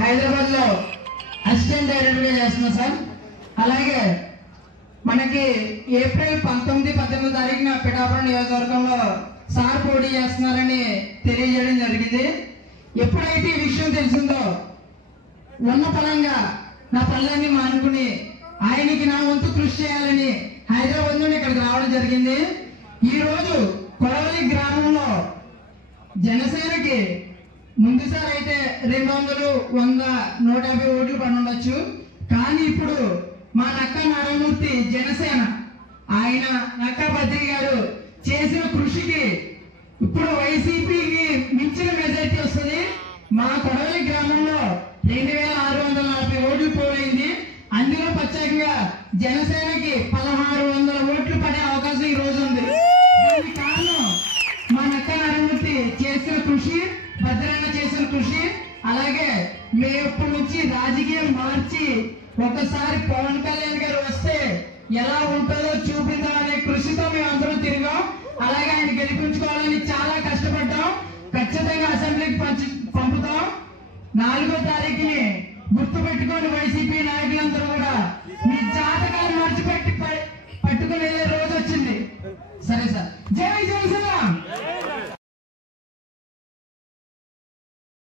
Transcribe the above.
హైదరాబాద్ లో assistant director గా చేస్తున్నా సార్. అలాగే మనకి ఏప్రిల్ 19-18 తారీఖున పిఠాపురం నియోజకవర్గంలో సార్ పోటీ చేస్తున్నారని తెలియజేయడం జరిగింది. ఎప్పుడైతే ఈ విషయం తెలిసిందో ఉన్న పరంగా నా పనులన్నీ మానుకుని ఆయనకి నా వంతు కృషి చేయాలని హైదరాబాద్ నుండి ఇక్కడికి రావడం జరిగింది. ఈ రోజు కొడవలి గ్రామంలో జనసేనకి ముందుసారి అయితే 200, 100, 150 ఓట్లు పడి ఉండొచ్చు. కానీ ఇప్పుడు మా నక్కా నారాయణమూర్తి జనసేన ఆయన నక్కా బద్రి గారు చేసిన కృషికి ఇప్పుడు వైసీపీకి మించిన మెజారిటీ వస్తుంది. మా కొడవలి గ్రామంలో 2640 ఓట్లు పోలైంది. అందులో ప్రత్యేకంగా జనసేనకి 1600 ఓట్లు పడే అవకాశం ఈ రోజు ఉంది. దీనికి కారణం మా నక్కా నారాయణమూర్తి చేసిన కృషి, భద్రన్న చేసిన కృషి. అలాగే మేము ఇప్పటి నుంచి రాజకీయం మార్చి ఒకసారి పవన్ కళ్యాణ్ గారు వస్తే ఎలా ఉంటుందో చూపిద్దామనే కృషితో మేము అందరం తిరిగాం. అలాగే ఆయన గెలిపించుకోవాలని చాలా కష్టపడ్డాం. ఖచ్చితంగా అసెంబ్లీకి పంపుతాం. 4వ తారీఖుని గుర్తు పెట్టుకోండి. వైసీపీ నాయకులందరూ కూడా మీ జాతకాలు మర్చిపెట్టి పట్టుకునే